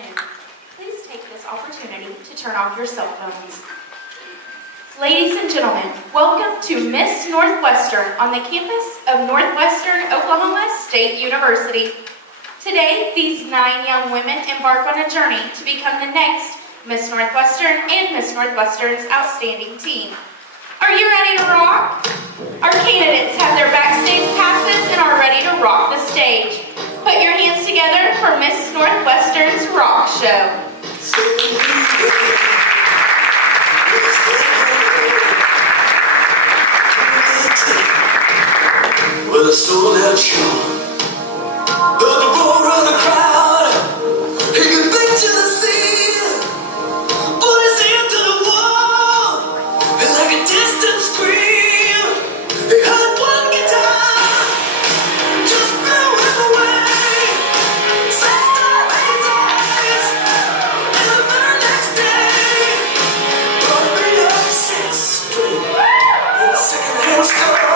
afternoon. Please take this opportunity to turn off your cell phones. Ladies and gentlemen, welcome to Miss Northwestern on the campus of Northwestern Oklahoma State University. Today, these 9 young women embark on a journey to become the next Miss Northwestern and Miss Northwestern's outstanding team. Are you ready to rock? Our candidates have their backstage passes and are ready to rock the stage. Put your hands together for Miss Northwestern's Rock Show. With a sold-out show, heard the roar of the crowd. He could picture the scene, put his ear to the wall, and like a distant scream, he heard one guitar, just blew him away. Sensed all his eyes, and the very next day, brought me up 6th Street in a second-hand store.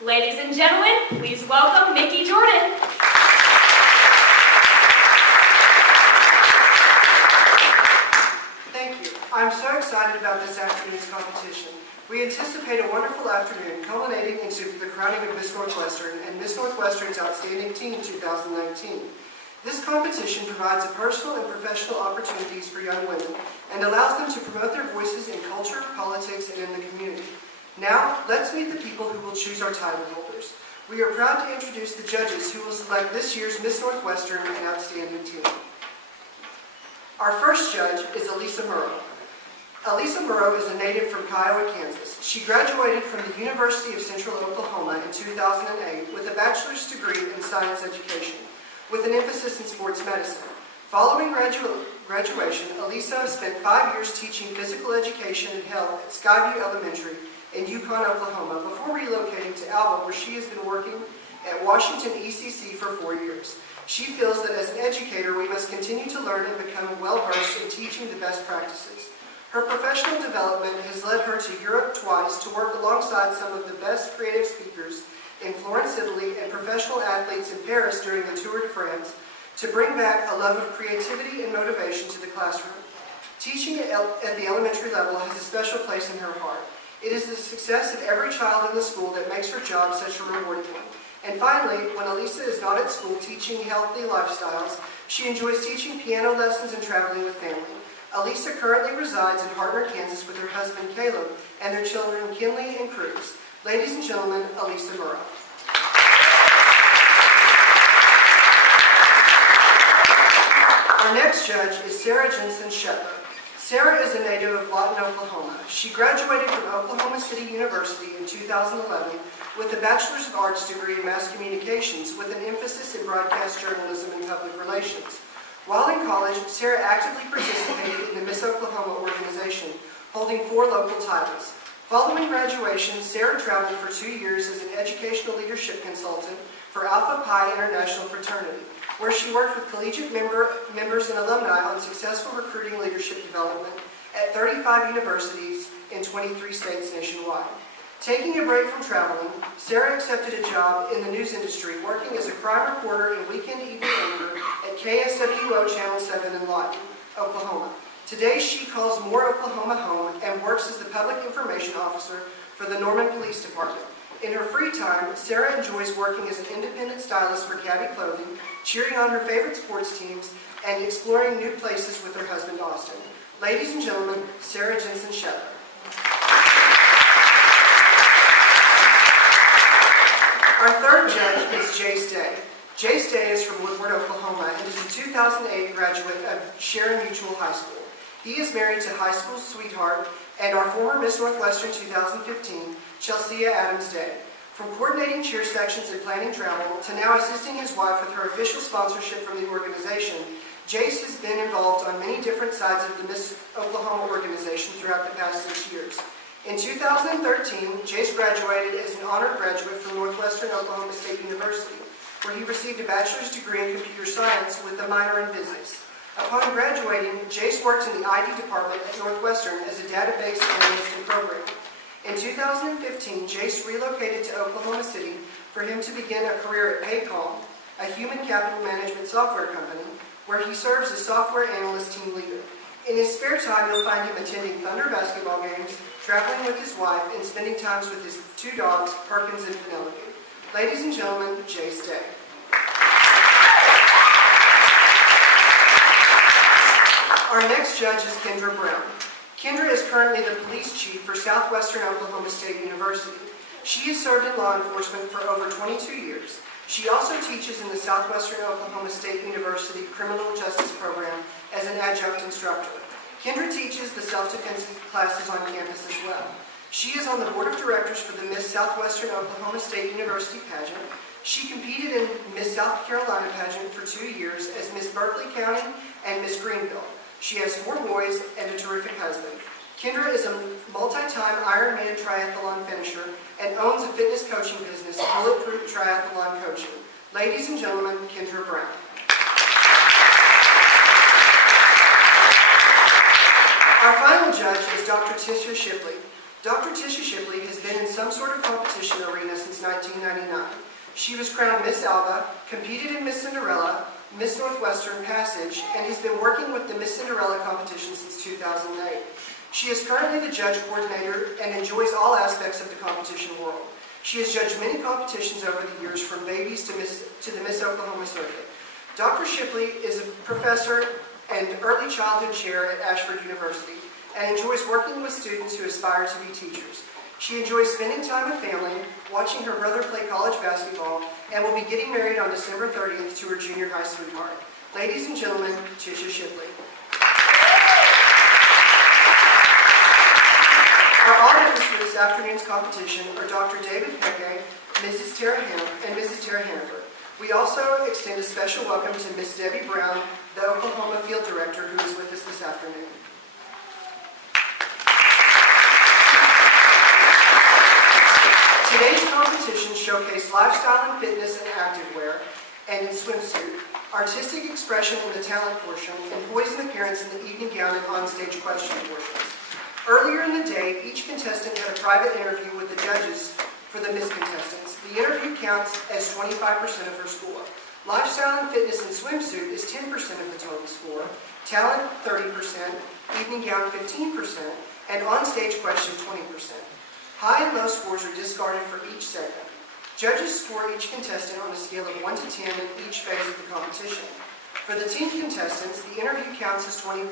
Ladies and gentlemen, please welcome Mickey Jordan. Thank you. I'm so excited about this afternoon's competition. We anticipate a wonderful afternoon culminating into the crowning of Miss Northwestern and Miss Northwestern's Outstanding Teen 2019. This competition provides personal and professional opportunities for young women and allows them to promote their voices in culture, politics, and in the community. Now, let's meet the people who will choose our title holders. We are proud to introduce the judges who will select this year's Miss Northwestern and Outstanding Teen. Our first judge is Elisa Murrow. Elisa Murrow is a native from Kiowa, Kansas. She graduated from the University of Central Oklahoma in 2008 with a bachelor's degree in science education, with an emphasis in sports medicine. Following graduation, Elisa spent 5 years teaching physical education and health at Skyview Elementary in Yukon, Oklahoma, before relocating to Alva, where she has been working at Washington ECC for 4 years. She feels that as an educator, we must continue to learn and become well-versed in teaching the best practices. Her professional development has led her to Europe twice to work alongside some of the best creative speakers in Florence, Italy, and professional athletes in Paris during the Tour de France to bring back a love of creativity and motivation to the classroom. Teaching at the elementary level has a special place in her heart. It is the success of every child in the school that makes her job such a rewarding one. And finally, when Elisa is not at school teaching healthy lifestyles, she enjoys teaching piano lessons and traveling with family. Elisa currently resides in Hartner, Kansas with her husband Caleb and their children Kinley and Cruz. Ladies and gentlemen, Elisa Murrow. Our next judge is Sarah Jensen Shetler. Sarah is a native of Lawton, Oklahoma. She graduated from Oklahoma City University in 2011 with a Bachelor's of Arts degree in Mass Communications with an emphasis in broadcast journalism and public relations. While in college, Sarah actively participated in the Miss Oklahoma organization, holding 4 local titles. Following graduation, Sarah traveled for 2 years as an educational leadership consultant for Alpha Pi International Fraternity, where she worked with collegiate members and alumni on successful recruiting leadership development at 35 universities in 23 states nationwide. Taking a break from traveling, Sarah accepted a job in the news industry, working as a crime reporter and weekend evening anchor at KSWO Channel 7 in Lawton, Oklahoma. Today, she calls Moore, Oklahoma home and works as the public information officer for the Norman Police Department. In her free time, Sarah enjoys working as an independent stylist for Cabby Clothing, cheering on her favorite sports teams, and exploring new places with her husband, Austin. Ladies and gentlemen, Sarah Jensen Shetler. Our third judge is Jace Day. Jace Day is from Woodward, Oklahoma, and is a 2008 graduate of Sharon Mutual High School. He is married to high school sweetheart and our former Miss Northwestern 2015, Chelsea Adams Day. From coordinating cheer sections and planning travel to now assisting his wife with her official sponsorship from the organization, Jace has been involved on many different sides of the Miss Oklahoma organization throughout the past 6 years. In 2013, Jace graduated as an honored graduate from Northwestern Oklahoma State University, where he received a bachelor's degree in computer science with a minor in business. Upon graduating, Jace worked in the ID department at Northwestern as a database analyst and programmer. In 2015, Jace relocated to Oklahoma City for him to begin a career at Paycom, a human capital management software company, where he serves as software analyst team leader. In his spare time, you'll find him attending Thunder basketball games, traveling with his wife, and spending time with his 2 dogs, Perkins and Penelope. Ladies and gentlemen, Jace Day. Our next judge is Kendra Brown. Kendra is currently the police chief for Southwestern Oklahoma State University. She has served in law enforcement for over 22 years. She also teaches in the Southwestern Oklahoma State University Criminal Justice Program as an adjunct instructor. Kendra teaches the self-defense classes on campus as well. She is on the board of directors for the Miss Southwestern Oklahoma State University pageant. She competed in Miss South Carolina pageant for 2 years as Miss Berkeley County and Miss Greenville. She has 4 boys and a terrific husband. Kendra is a multi-time Ironman triathlon finisher and owns a fitness coaching business, Bulletproof Triathlon Coaching. Ladies and gentlemen, Kendra Brown. Our final judge is Dr. Tisha Shipley. Dr. Tisha Shipley has been in some sort of competition arena since 1999. She was crowned Miss Alva, competed in Miss Cinderella, Miss Northwestern Passage, and has been working with the Miss Cinderella competition since 2008. She is currently the judge coordinator and enjoys all aspects of the competition world. She has judged many competitions over the years, from babies to the Miss Oklahoma circuit. Dr. Shipley is a professor and early childhood chair at Ashford University and enjoys working with students who aspire to be teachers. She enjoys spending time with family, watching her brother play college basketball, and will be getting married on December 30th to her junior high sweetheart. Ladies and gentlemen, Tisha Shipley. Our auditors for this afternoon's competition are Dr. David Peke, Mrs. Tara Hannaford. We also extend a special welcome to Miss Debbie Brown, the Oklahoma Field Director, who is with us this afternoon. Today's competition showcased lifestyle and fitness and activewear and in swimsuit, artistic expression in the talent portion, and poise and appearance in the evening gown and onstage question portions. Earlier in the day, each contestant had a private interview with the judges for the Miss contestants. The interview counts as 25% of her score. Lifestyle and fitness in swimsuit is 10% of the total score, talent 30%, evening gown 15%, and onstage question 20%. High and low scores are discarded for each segment. Judges score each contestant on a scale of 1 to 10 in each phase of the competition. For the team contestants, the interview counts as 25%.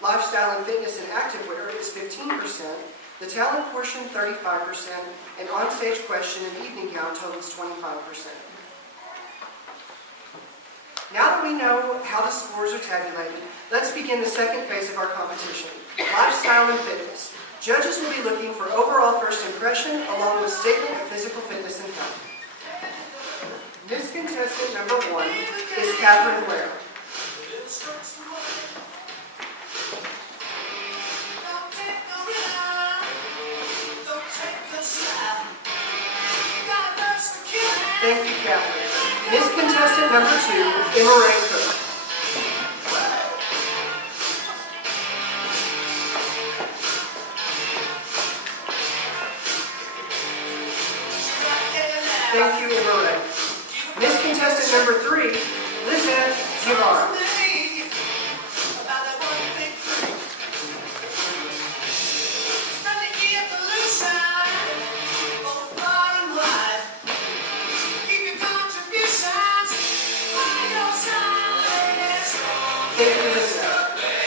Lifestyle and fitness and activewear is 15%, the talent portion 35%, and onstage question and evening gown totals 25%. Now that we know how the scores are tabulated, let's begin the second phase of our competition, lifestyle and fitness. Judges will be looking for overall first impression along with statement of physical fitness and health. Miss contestant number 1 is Catherine Blair. Thank you, Catherine. Miss contestant number 2, Emma Ray Cook. Thank you, Emma Ray. Miss contestant number 3, Lynn Guevara. Thank you, Lisa.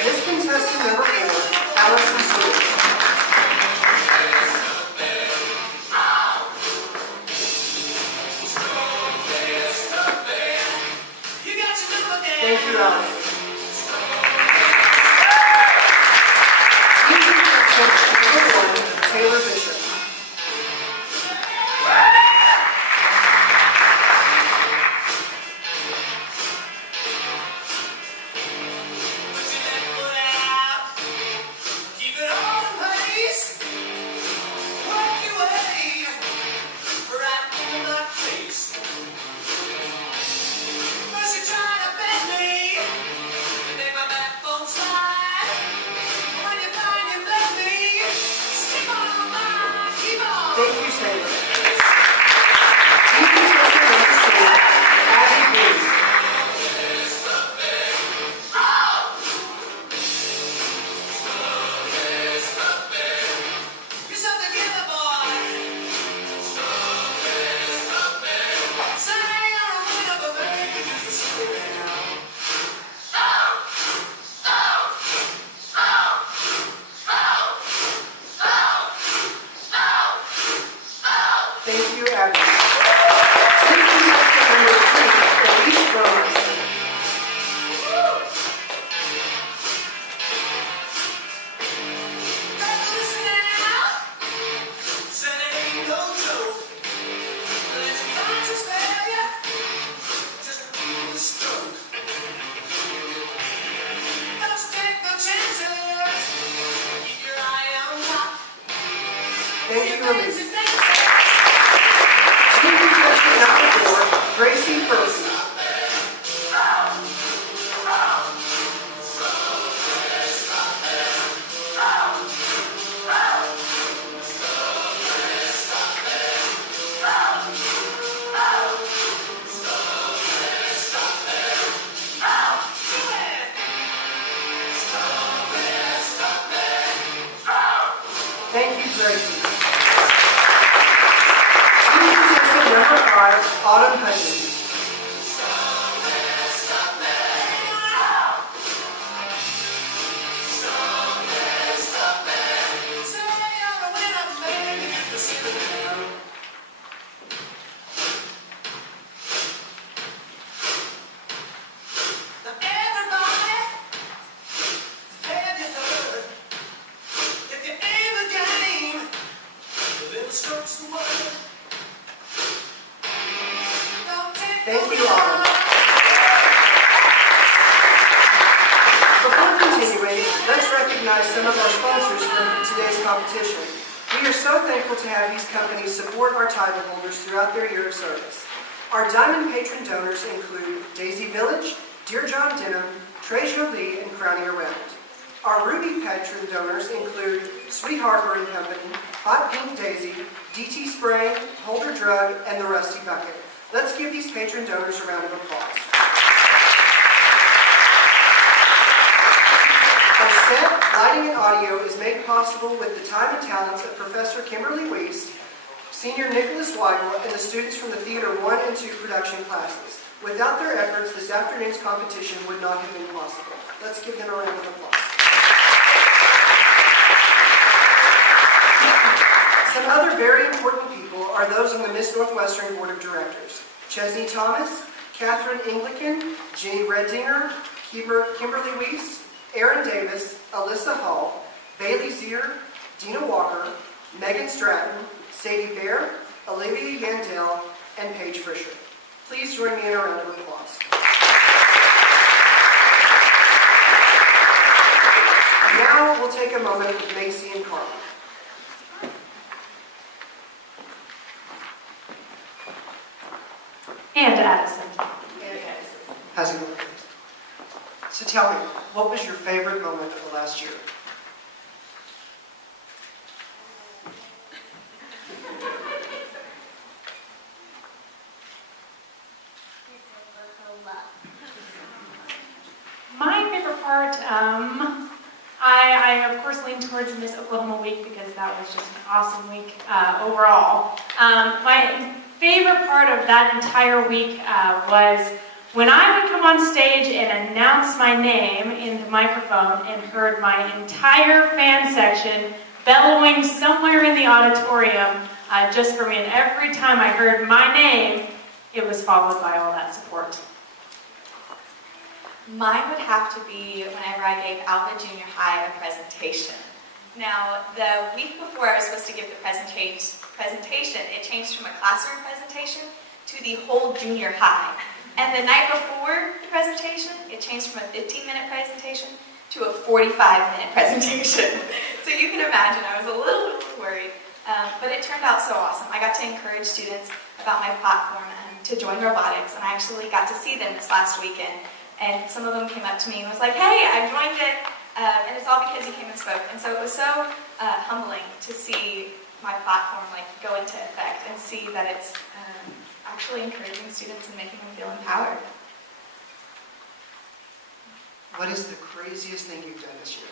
Miss contestant number 4, Allison Stewart. Thank you, Allison. Team contestant number 1, Taylor Bishop. Thank you, Taylor. Team contestant number 2, Abby Booth. Thank you, Abby. Team contestant number 3, Elise Rose. Thank you, Elise. Team contestant number 4, Gracie Percy. Thank you, Gracie. Team contestant number 5, Autumn Hutchins. Thank you, Autumn. Before continuing, let's recognize some of our sponsors for today's competition. We are so thankful to have these companies support our title holders throughout their year of service. Our Diamond Patron donors include Daisy Village, Dear John Denham, Treasure Lee, and Crowning Around. Our Ruby Patron donors include Sweet Harper and Company, Hot Pink Daisy, DT Spray, Holder Drug, and the Rusty Bucket. Let's give these patron donors a round of applause. Our set, lighting, and audio is made possible with the time and talents of Professor Kimberly Weiss, Senior Nicholas Weigel, and the students from the Theater 1 and 2 production classes. Without their efforts, this afternoon's competition would not have been possible. Let's give them a round of applause. Some other very important people are those on the Miss Northwestern Board of Directors. Chesney Thomas, Catherine Anglican, Jenny Reddinger, Kimberly Weiss, Aaron Davis, Alyssa Hall, Bailey Zier, Dina Walker, Megan Stratton, Sadie Bear, Olivia Yandel, and Paige Fisher. Please join me in a round of applause. Now we'll take a moment with Macy and Carla. And Addison. How's it going? So tell me, what was your favorite moment of the last year? My favorite part, I of course lean towards Miss Oklahoma Week because that was just an awesome week overall. My favorite part of that entire week was when I would come on stage and announce my name in the microphone and heard my entire fan section bellowing somewhere in the auditorium just for me. And every time I heard my name, it was followed by all that support. Mine would have to be whenever I gave Alva Junior High a presentation. Now, the week before I was supposed to give the presentation, it changed from a classroom presentation to the whole junior high. And the night before the presentation, it changed from a 15-minute presentation to a 45-minute presentation. So you can imagine I was a little bit worried, but it turned out so awesome. I got to encourage students about my platform and to join robotics, and I actually got to see them this last weekend. And some of them came up to me and was like, "Hey, I joined it, and it's all because you came and spoke." And so it was so humbling to see my platform go into effect and see that it's actually encouraging students and making them feel empowered. What is the craziest thing you've done this year?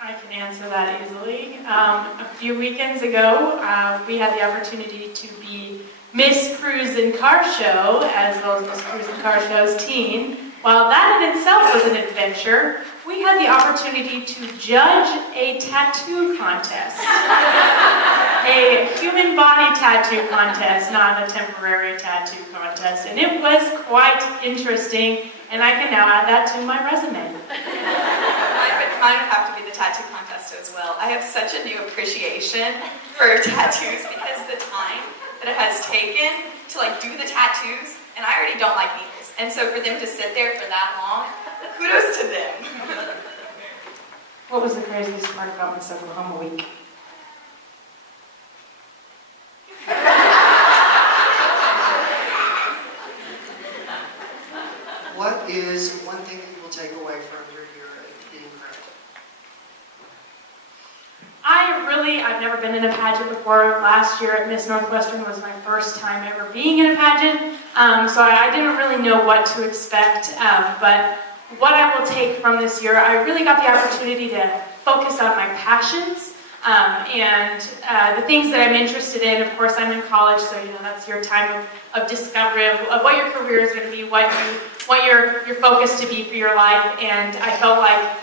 I can answer that easily. A few weekends ago, we had the opportunity to be Miss Cruise and Car Show, as well as Miss Cruise and Car Show's teen. While that in itself was an adventure, we had the opportunity to judge a tattoo contest. A human body tattoo contest, not a temporary tattoo contest. And it was quite interesting, and I can now add that to my resume. Mine would have to be the tattoo contest as well. I have such a new appreciation for tattoos because the time that it has taken to do the tattoos, and I already don't like needles. And so for them to sit there for that long, kudos to them. What was the craziest part about Miss Oklahoma Week? What is one thing that you will take away from your year at being crowned? I've never been in a pageant before. Last year at Miss Northwestern was my first time ever being in a pageant, so I didn't really know what to expect, but what I will take from this year, I really got the opportunity to focus on my passions and the things that I'm interested in. Of course, I'm in college, so that's your time of discovery of what your career is going to be, what your focus to be for your life, and I felt like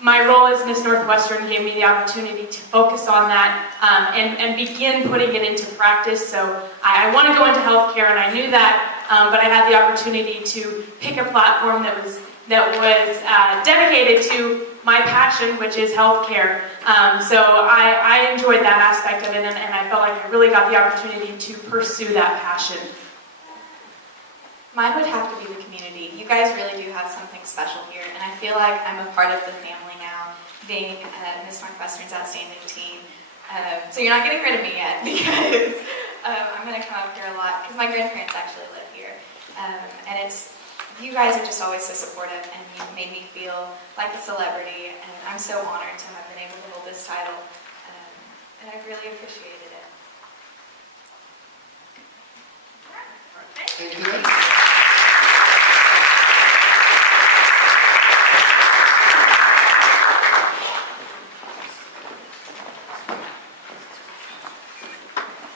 my role as Miss Northwestern gave me the opportunity to focus on that and begin putting it into practice. So I want to go into healthcare, and I knew that, but I had the opportunity to pick a platform that was dedicated to my passion, which is healthcare. So I enjoyed that aspect of it, and I felt like I really got the opportunity to pursue that passion. Mine would have to be the community. You guys really do have something special here, and I feel like I'm a part of the family now, being Miss Northwestern's outstanding teen. So you're not getting rid of me yet, because I'm going to come up here a lot, because my grandparents actually live here. And you guys are just always so supportive, and you made me feel like a celebrity, and I'm so honored to have been able to hold this title, and I've really appreciated it. Thank you.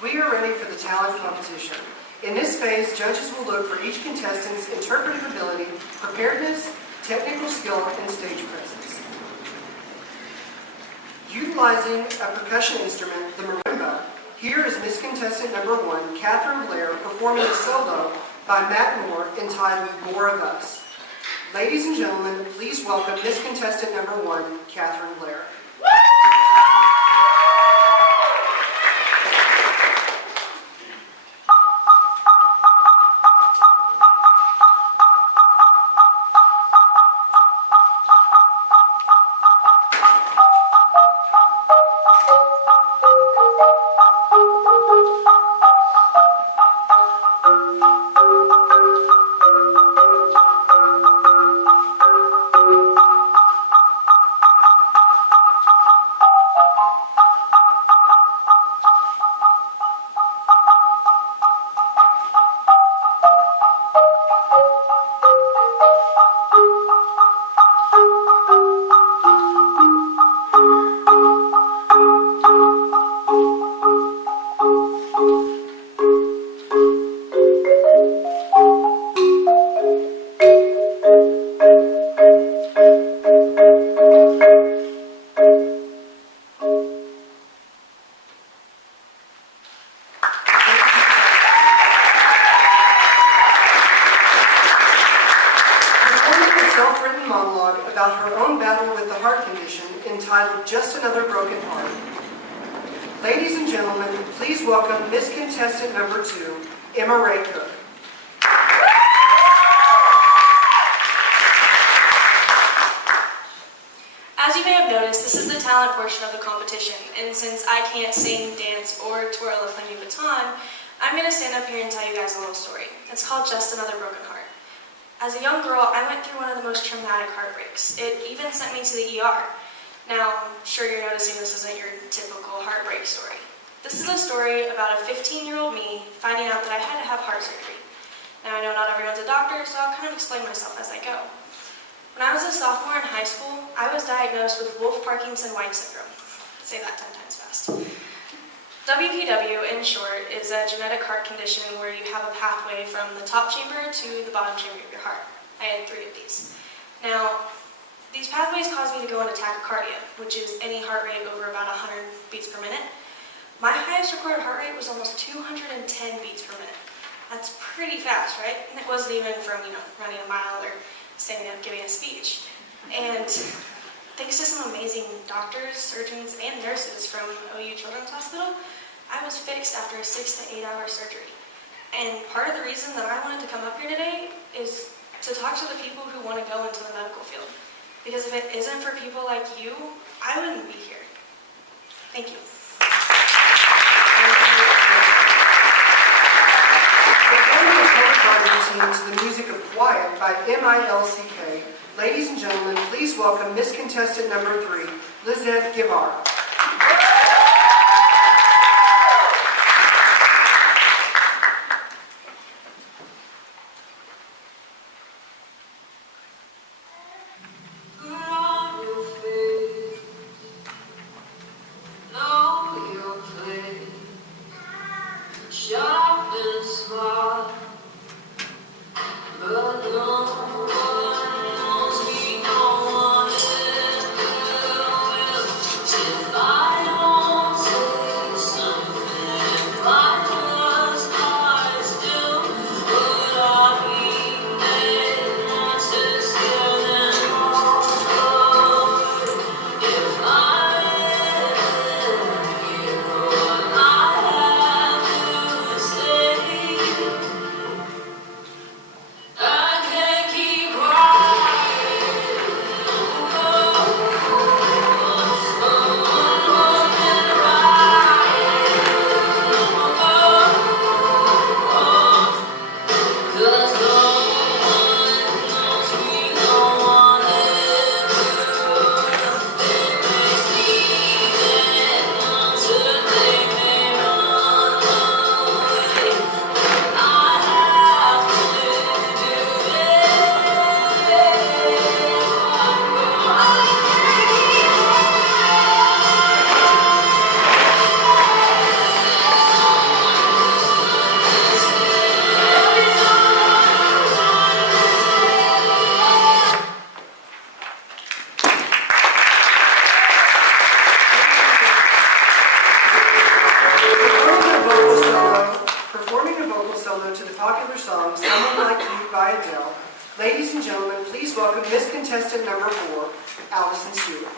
We are ready for the talent competition. In this phase, judges will look for each contestant's interpretive ability, preparedness, technical skill, and stage presence. Utilizing a percussion instrument, the marimba, here is Miss Contestant number 1, Catherine Blair, performing a solo by Matt Moore entitled More of Us. Ladies and gentlemen, please welcome Miss Contestant number 1, Catherine Blair. About her own battle with the heart condition entitled Just Another Broken Heart. Ladies and gentlemen, please welcome Miss Contestant number 2, Emma Ray Cook. As you may have noticed, this is the talent portion of the competition, and since I can't sing, dance, or twirl a flaming baton, I'm going to stand up here and tell you guys a little story. It's called Just Another Broken Heart. As a young girl, I went through one of the most traumatic heartbreaks. It even sent me to the ER. Now, I'm sure you're noticing this isn't your typical heartbreak story. This is a story about a 15-year-old me finding out that I had to have heart surgery. Now, I know not everyone's a doctor, so I'll kind of explain myself as I go. When I was a sophomore in high school, I was diagnosed with Wolff-Parkinson-White syndrome. Say that 10 times fast. WPW, in short, is a genetic heart condition where you have a pathway from the top chamber to the bottom chamber of your heart. I had 3 of these. Now, these pathways cause me to go into tachycardia, which is any heart rate over about 100 beats per minute. My highest recorded heart rate was almost 210 beats per minute. That's pretty fast, right? And it wasn't even from, running a mile or standing up giving a speech. And thanks to some amazing doctors, surgeons, and nurses from OU Children's Hospital, I was fixed after a 6 to 8 hour surgery. And part of the reason that I wanted to come up here today is to talk to the people who want to go into the medical field. Because if it isn't for people like you, I wouldn't be here. Thank you. Performing a public routine to the music of Quiet by MILCK, ladies and gentlemen, please welcome Miss Contestant number 3, Lizette Guevara. popular song, Someone Like You by Adele. Ladies and gentlemen, please welcome Miss Contestant number 4, Allison Stewart.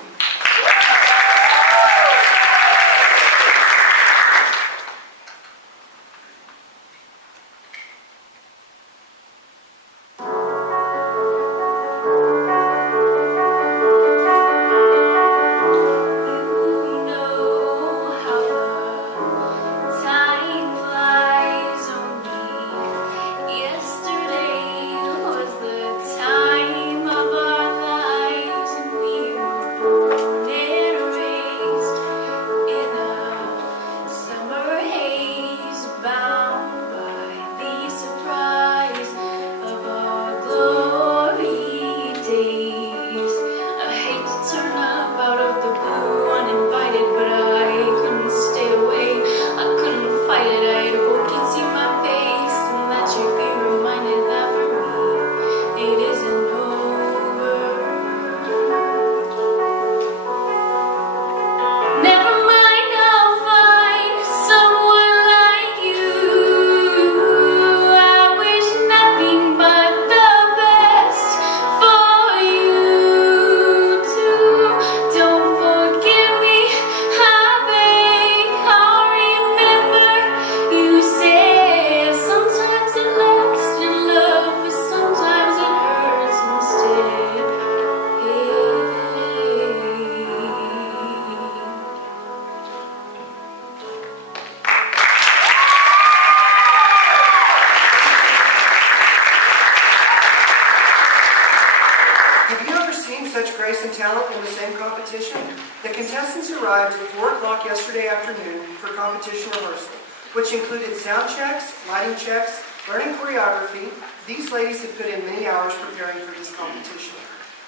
The contestants arrived at 4 o'clock yesterday afternoon for competition rehearsal, which included sound checks, lighting checks, learning choreography. These ladies have put in many hours preparing for this competition.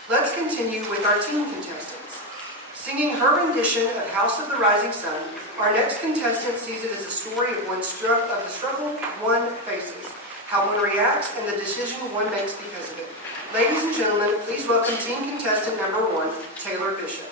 Let's continue with our team contestants. Singing her rendition of House of the Rising Sun, our next contestant sees it as a story of the struggle one faces, how one reacts, and the decision one makes because of it. Ladies and gentlemen, please welcome team contestant number 1, Taylor Bishop.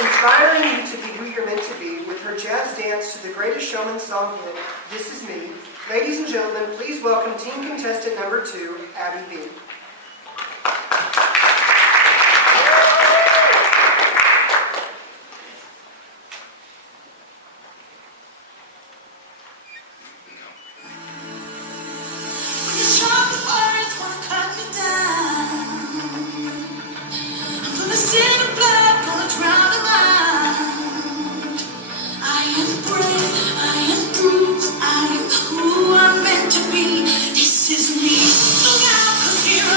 Inspiring you to be who you're meant to be with her jazz dance to the Greatest Showman song hit, This Is Me. Ladies and gentlemen, please welcome team contestant number 2, Abby B. This is me. Look out, 'cause here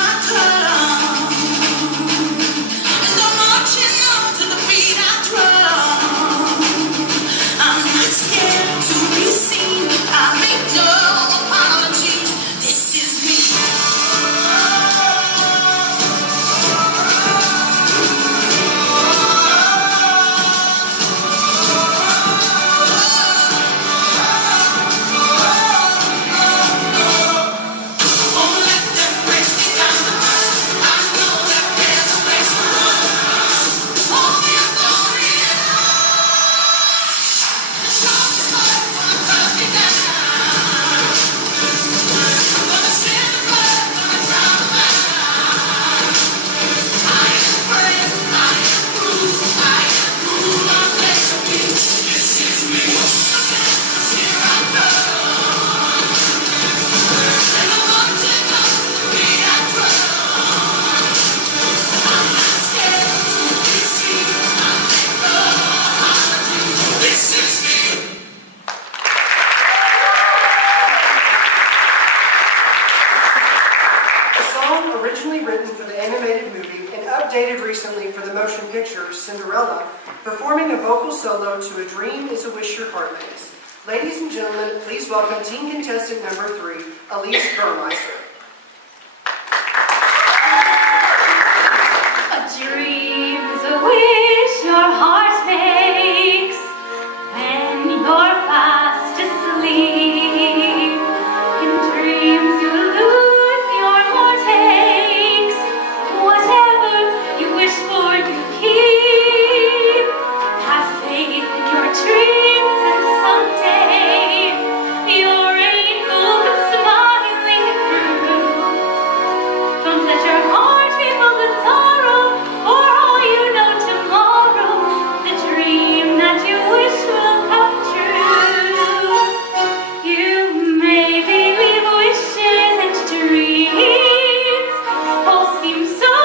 updated recently for the motion picture Cinderella, performing a vocal solo to A Dream is a Wish Your Heart Makes. Ladies and gentlemen, please welcome teen contestant number 3, Elise Burmeister. A dream is a wish your heart makes when you're fast asleep. In dreams you lose your heartaches. Whatever you wish for you keep. Have faith in your dreams and someday your rainbow will smiling through. Don't let your heart be filled with sorrow, for all you know tomorrow, the dream that you wish will come true. You may believe wishes and dreams all seem so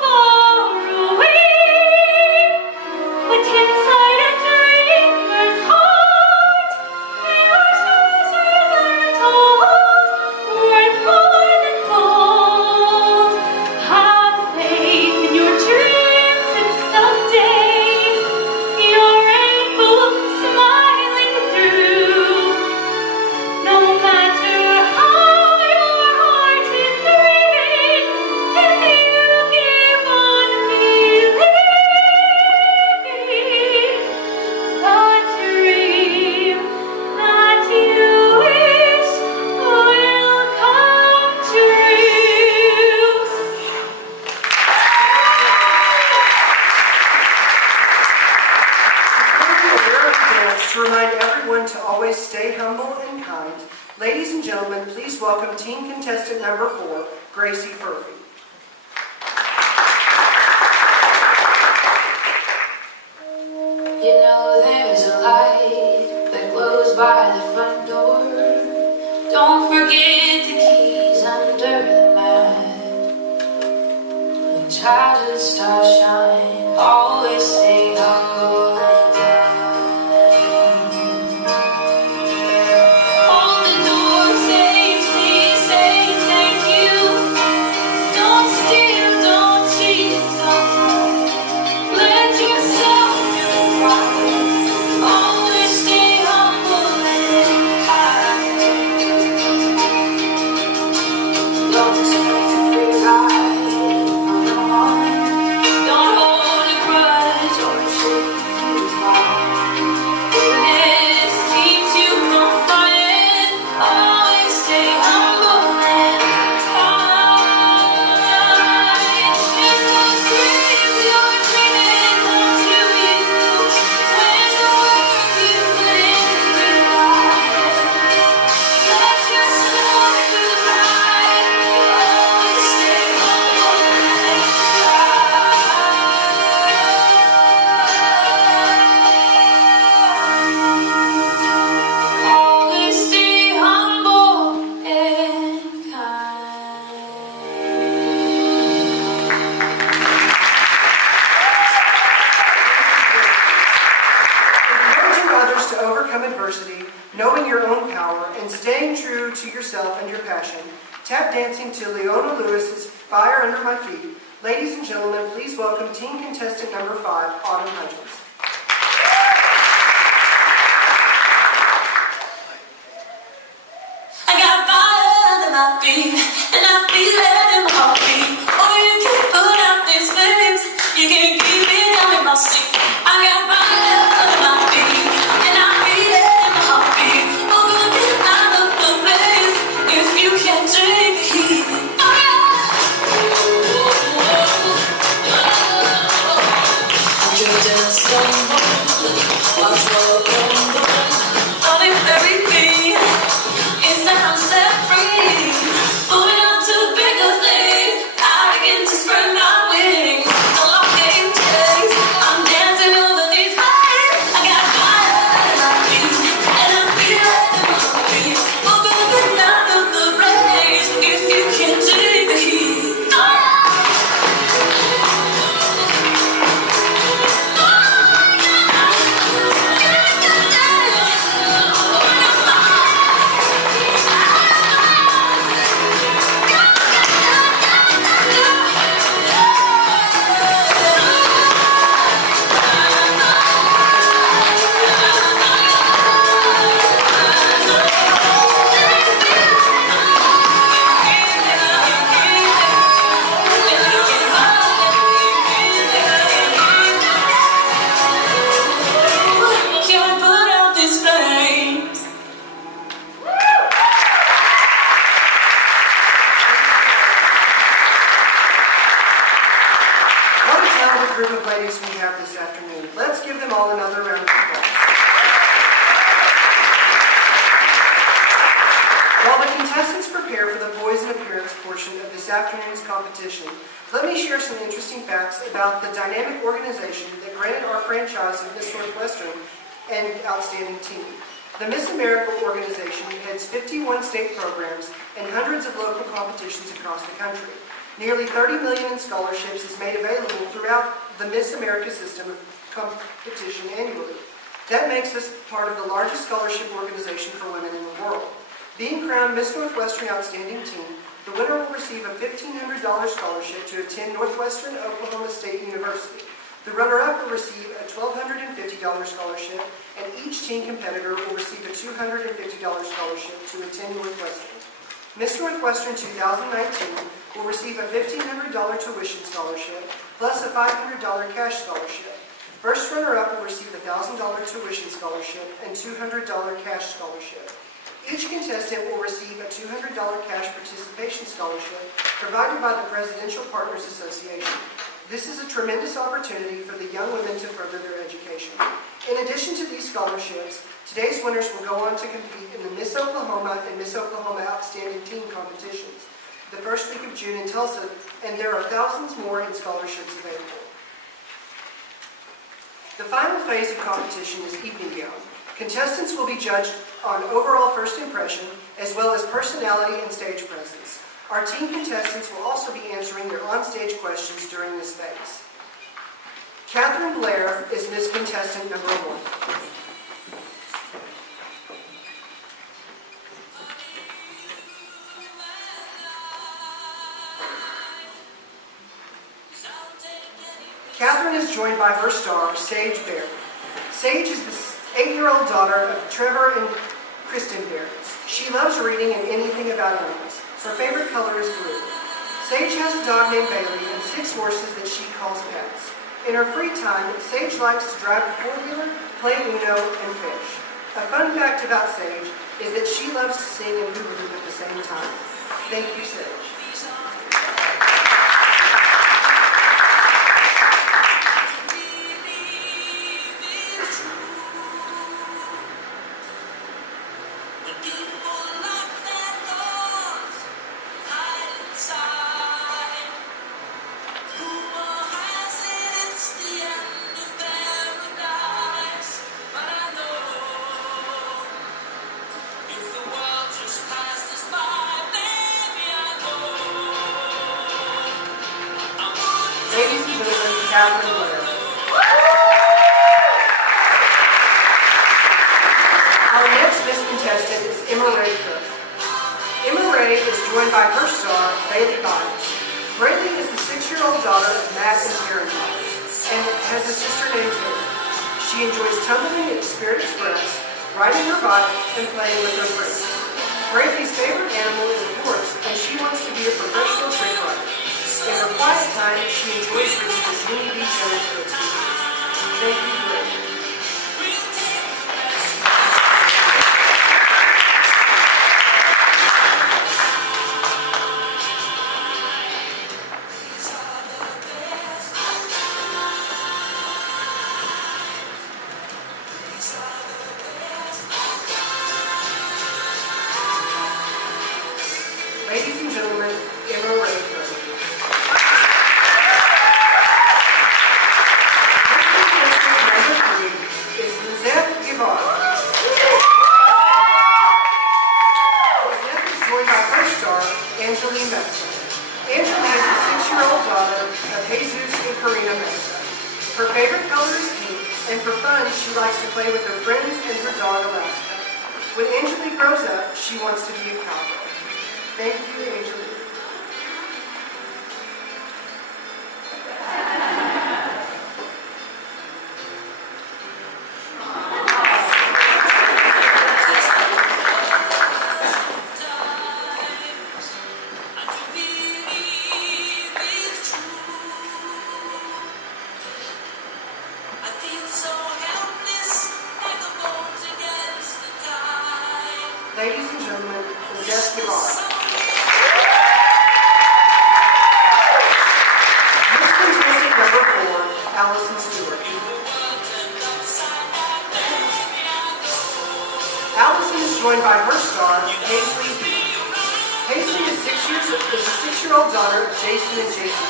far away, but inside a dreamer's heart, there are treasures untold, worth more than gold. Have faith in your dreams, and someday your rainbow will come smiling through. No matter how your heart is grieving, if you keep on believing, the dream that you wish will come true. Performing a lyric dance to remind everyone to always stay humble and kind. Ladies and gentlemen, please welcome teen contestant number 4, Gracie Furphy. You know there's a light that glows by the front door. Don't forget the keys under the mat. When childhood stars shine, always stay humble and kind. Hold the door, say please, say thank you. Don't steal, don't cheat, don't lie. Let yourself feel pride. Always stay humble and kind. Don't expect a free ride from no one. Don't hold a grudge or choose violence. Bitterness keeps you from fighting. Always stay humble and kind. In those dreams you're dreaming come to you. When the work you put into life. Let yourself feel right. Always stay humble and kind. Always stay humble and kind. Encouraging others to overcome adversity, knowing your own power, and staying true to yourself and your passion. Tap dancing to Leona Lewis's Fire Under My Feet. Ladies and gentlemen, please welcome teen contestant number 5, Autumn Hutchins. I got fire under my feet, and I feel it in my heartbeat. Oh, you can't put out these flames, you can't keep me down in my sleep. I got fire under my feet, and I feel it in my heartbeat. Oh, gonna get out of the place if you can't take the heat. Oh, yeah. I'm driven to someone, I'm troubled. All they bury me is that I'm set free. Moving on prepare for the poise and appearance portion of this afternoon's competition, let me share some interesting facts about the dynamic organization that granted our franchise of Miss Northwestern an outstanding team. The Miss America organization heads 51 state programs and hundreds of local competitions across the country. Nearly $30 million in scholarships is made available throughout the Miss America system of competition annually. That makes us part of the largest scholarship organization for women in the world. Being crowned Miss Northwestern Outstanding Team, the winner will receive a $1,500 scholarship to attend Northwestern Oklahoma State University. The runner-up will receive a $1,250 scholarship, and each team competitor will receive a $250 scholarship to attend Northwestern. Miss Northwestern 2019 will receive a $1,500 tuition scholarship, plus a $500 cash scholarship. First runner-up will receive a $1,000 tuition scholarship and $200 cash scholarship. Each contestant will receive a $200 cash participation scholarship provided by the Presidential Partners Association. This is a tremendous opportunity for the young women to further their education. In addition to these scholarships, today's winners will go on to compete in the Miss Oklahoma and Miss Oklahoma Outstanding Team competitions the first week of June in Tulsa, and there are thousands more in scholarships available. The final phase of competition is evening gown. Contestants will be judged on overall first impression, as well as personality and stage presence. Our team contestants will also be answering their on-stage questions during this phase. Catherine Blair is Miss Contestant number 1. Catherine is joined by her star, Sage Baird. Sage is the 8-year-old daughter of Trevor and Kristen Baird. She loves reading and anything about animals. Her favorite color is blue. Sage has a dog named Bailey and 6 horses that she calls pets. In her free time, Sage likes to drive a 4-wheeler, play Uno, and fish. A fun fact about Sage is that she loves to sing and hula hoop at the same time. Thank you, Sage. Ladies and gentlemen, Catherine Blair. Our next Miss contestant is Emma Ray Cook. Emma Ray is joined by her star, Bailey Byers. Bailey is the 6-year-old daughter of Matt and Karen Byers, and has a sister named Taylor. She enjoys tumbling at Spirit Express, riding her bike, and playing with her friends. Bailey's favorite animal is a horse, and she wants to be a professional trick rider. In her quiet time, she enjoys reading the Junie B. Jones books. Thank you, Bailey. Ladies and gentlemen, Emma Ray Cook. Angeline Mesa. Angeline is the 6-year-old daughter of Jesus and Karina Mesa. Her favorite color is pink, and for fun, she likes to play with her friends and her dog Alaska. When Angeline grows up, she wants to be a cowboy. Thank you, Angeline. Ladies and gentlemen, Jess Guevara. Miss Contestant number 4, Allison Stewart. Allison is joined by her star, Paisley B. Paisley is a 6-year-old daughter of Jason and Jason.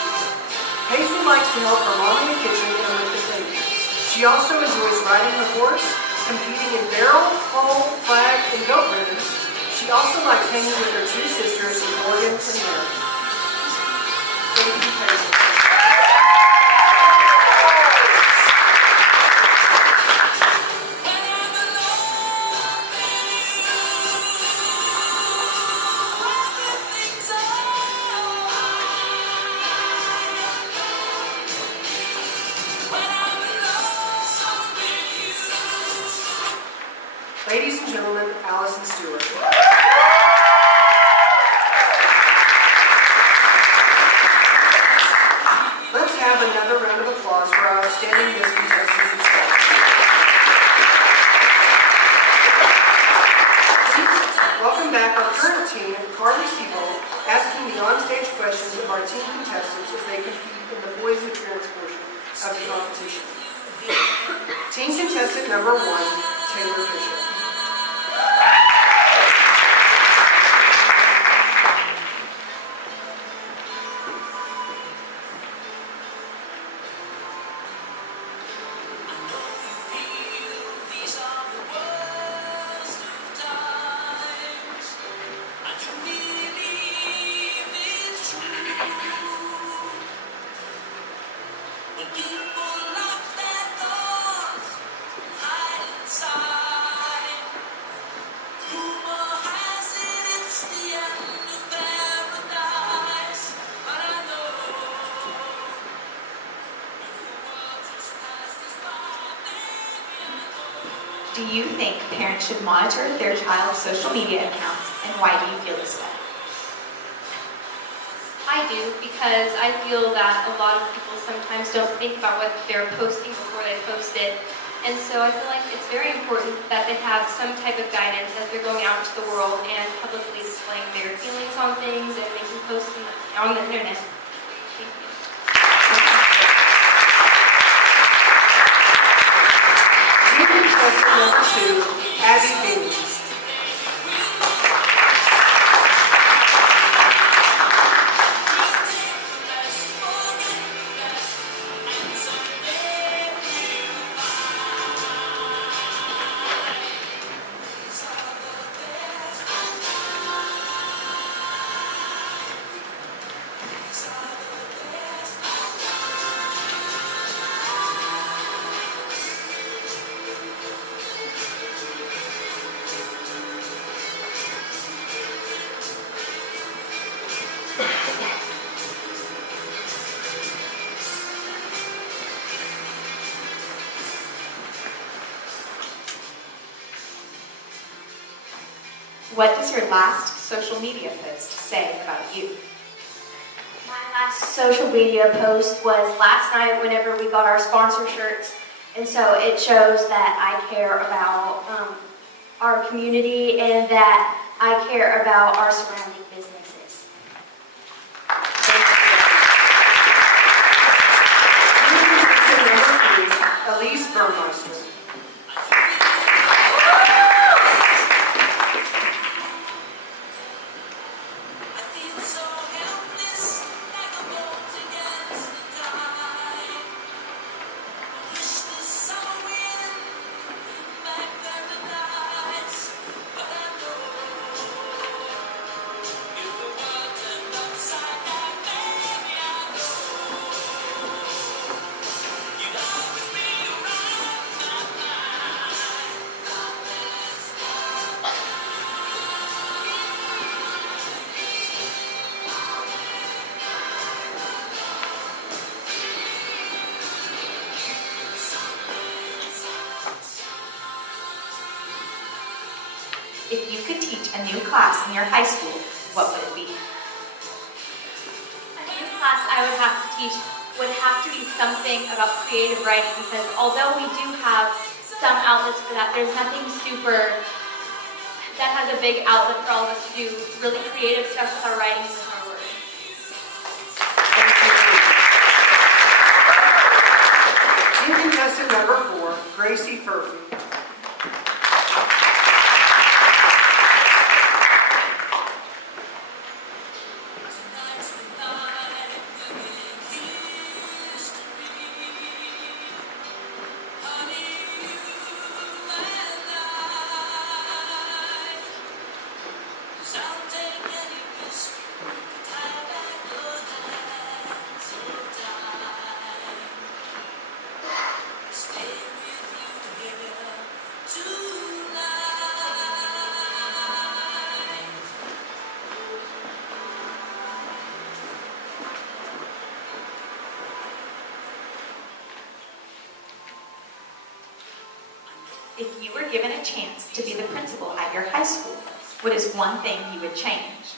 Paisley likes to help her mom in the kitchen and with the cleaning. She also enjoys riding her horse, competing in barrel, pole, flag, and goat ribbons. She also likes hanging with her two sisters, Morgan and Mary. Thank you, Paisley. Ladies and gentlemen, Allison Stewart. Let's have another round of applause for our outstanding Miss contestants and staff. Welcome back our current team, Carly Siebel, asking the onstage questions of our team contestants as they compete in the boys' appearance portion of the competition. Team contestant number 1, Taylor Bishop. Do you think parents should monitor their child's social media accounts, and why do you feel this way? I do, because I feel that a lot of people sometimes don't think about what they're posting before they post it. And so I feel like it's very important that they have some type of guidance as they're going out into the world and publicly displaying their feelings on things and making posts on the internet. Thank you. Team contestant number 2, Abby Bing. What does your last social media post say about you? My last social media post was last night whenever we got our sponsor shirts. And so it shows that I care about our community and that I care about our surrounding businesses. Elise Burmeister. If you could teach a new class in your high school, what would it be? A new class I would have to teach would have to be something about creative writing, because although we do have some outlets for that, there's nothing super that has a big outlet for all of us to do really creative stuff with our writing and with our words. Team contestant number 4, Gracie Furphy. If you were given a chance to be the principal at your high school, what is one thing you would change?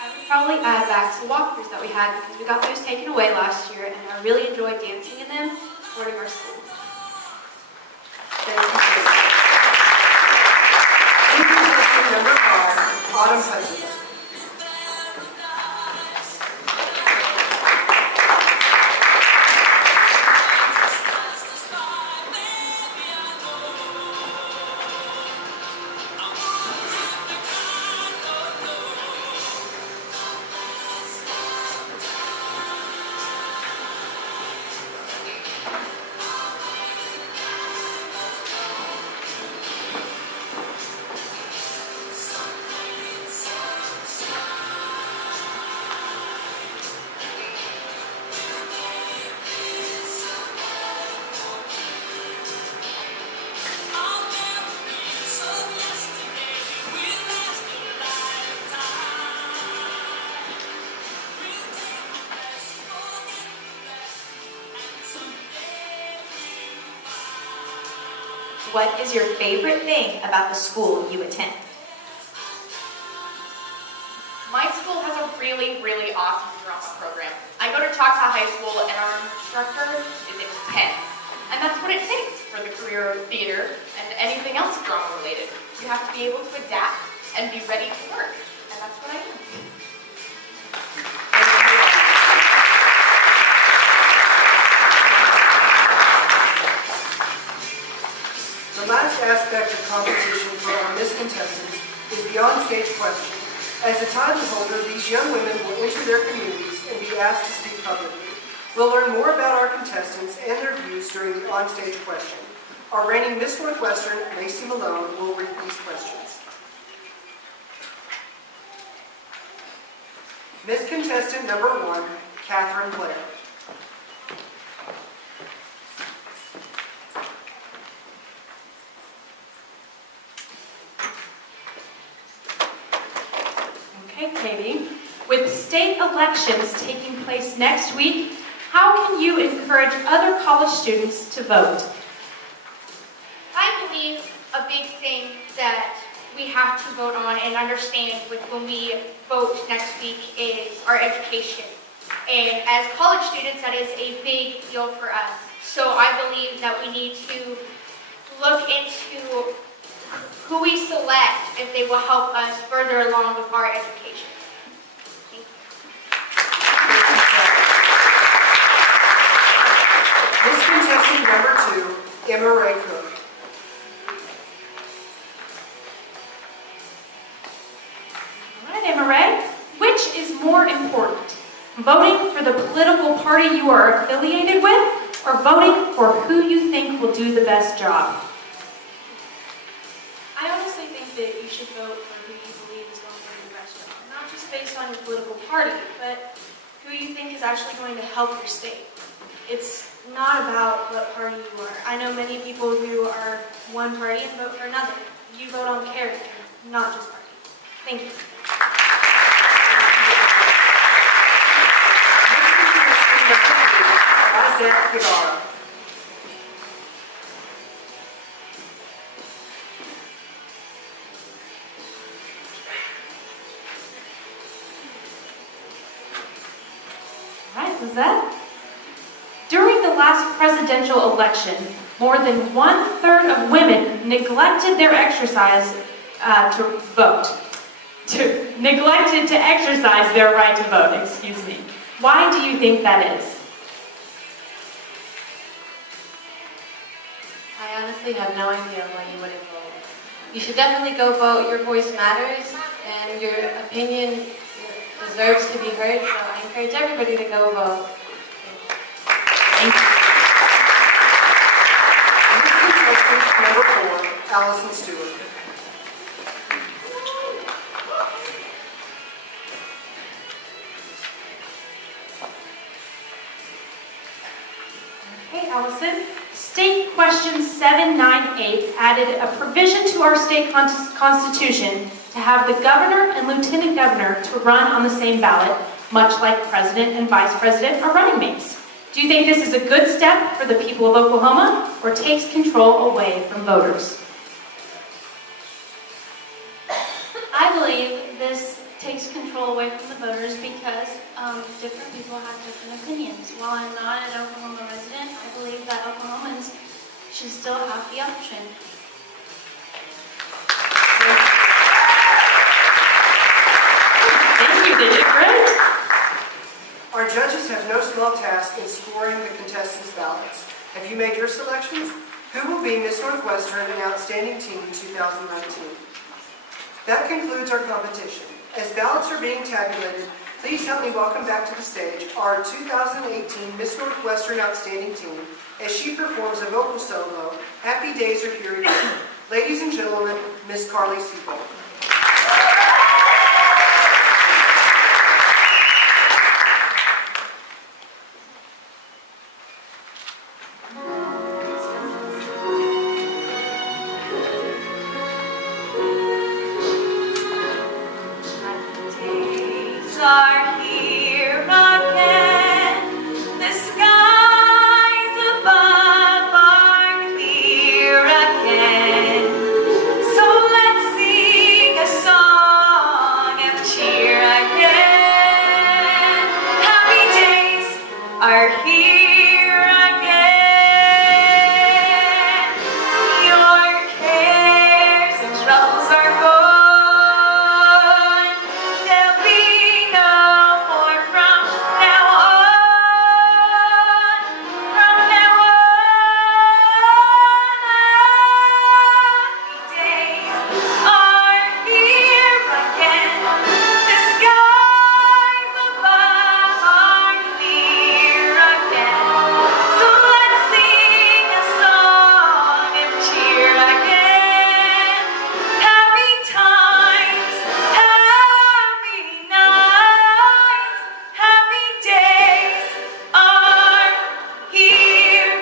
I would probably add back to the walkthroughs that we had because we got those taken away last year, and I really enjoyed dancing in them, supporting our school. Number 5, Autumn Hutchins. What is your favorite thing about the school you attend? My school has a really, really awesome drama program. I go to Choctaw High School and our instructor is intense. And that's what it takes for the career of theater and anything else drama related. You have to be able to adapt and be ready to work. And that's what I am. The last aspect of competition for our Miss contestants is the onstage question. As a title holder, these young women will enter their communities and be asked to speak publicly. We'll learn more about our contestants and their views during the onstage question. Our reigning Miss Northwestern, Lacey Malone, will read these questions. Miss Contestant number 1, Catherine Blair. Okay, Katie. With state elections taking place next week, how can you encourage other college students to vote? I believe a big thing that we have to vote on and understand with when we vote next week is our education. And as college students, that is a big deal for us. So I believe that we need to look into who we select if they will help us further along with our education. Thank you. Miss Contestant number 2, Emma Ray Cook. All right, Emma Ray. Which is more important? Voting for the political party you are affiliated with, or voting for who you think will do the best job? I honestly think that you should vote for who you believe is going to do the best job. Not just based on your political party, but who you think is actually going to help your state. It's not about what party you are. I know many people who are one party and vote for another. You vote on character, not just party. Thank you. Isaac Kadar. All right, Lizette. During the last presidential election, more than 1/3 of women neglected their exercise to vote. Neglected to exercise their right to vote, excuse me. Why do you think that is? I honestly have no idea why you wouldn't vote. You should definitely go vote. Your voice matters, and your opinion deserves to be heard, so I encourage everybody to go vote. Thank you. Miss Contestant number 4, Allison Stewart. Okay, Allison. State Question 798 added a provision to our state constitution to have the governor and lieutenant governor to run on the same ballot, much like president and vice president are running mates. Do you think this is a good step for the people of Oklahoma or takes control away from voters? I believe this takes control away from the voters because different people have different opinions. While I'm not an Oklahoma resident, I believe that Oklahomans should still have the option. Thank you, did it great? Our judges have no small task in scoring the contestants' ballots. Have you made your selections? Who will be Miss Northwestern and Outstanding Teen 2019? That concludes our competition. As ballots are being tabulated, please help me welcome back to the stage our 2018 Miss Northwestern Outstanding Teen as she performs a vocal solo, Happy Days Are Here Again. Ladies and gentlemen, Miss Carly Seabold. Are here again. The skies above are clear again. So let's sing a song of cheer again. Happy days are here again. Your cares and troubles are gone. There'll be no more from now on. From now on, happy days are here again. The skies above are clear again. So let's sing a song of cheer again. Happy times, happy nights, happy days are here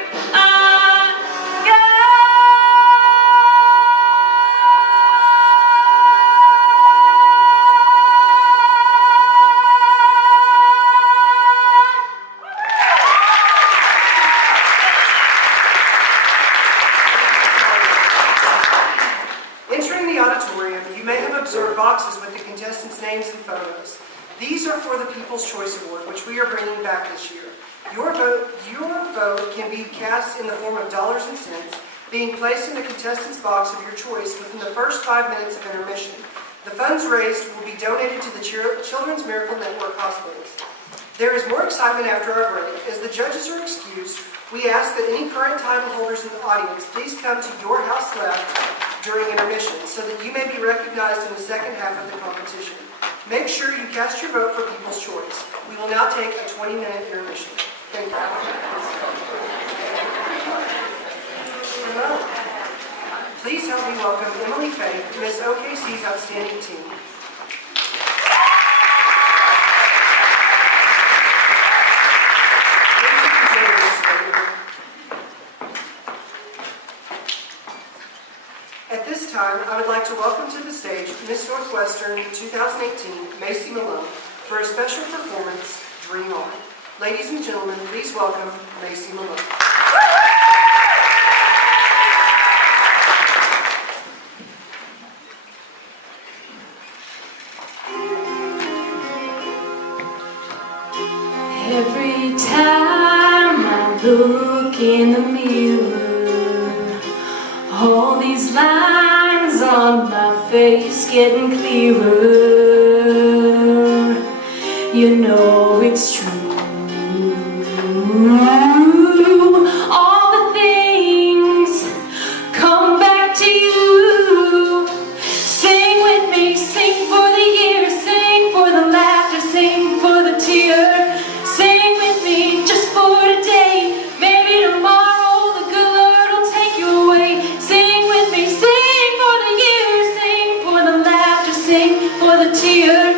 Entering the auditorium, you may have observed boxes with the contestants' names and photos. These are for the People's Choice Award, which we are bringing back this year. Your vote can be cast in the form of dollars and cents, being placed in the contestant's box of your choice within the first 5 minutes of intermission. The funds raised will be donated to the Children's Miracle Network hospitals. There is more excitement after our break. As the judges are excused, we ask that any current title holders in the audience please come to your house left during intermission so that you may be recognized in the second half of the competition. Make sure you cast your vote for People's Choice. We will now take a 20-minute intermission. Thank you. Hello. Please help me welcome Emily Faye, Miss OKC's Outstanding Teen. At this time, I would like to welcome to the stage Miss Northwestern 2018, Macy Malone, for a special performance, Dream On. Ladies and gentlemen, please welcome Macy Malone. Every time I look in the mirror, all these lines on my face getting clearer. You know it's true. All the things come back to you. Sing with me, sing for the years, sing for the laughter, sing for the tears. Sing with me just for today. Maybe tomorrow the good Lord will take you away. Sing with me, sing for the years, sing for the laughter, sing for the tears.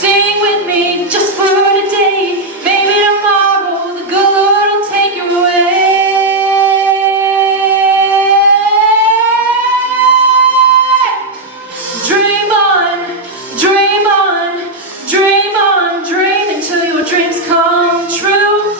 Sing with me just for today. Maybe tomorrow the good Lord will take you away. Dream on, dream on, dream on, dream until your dreams come true.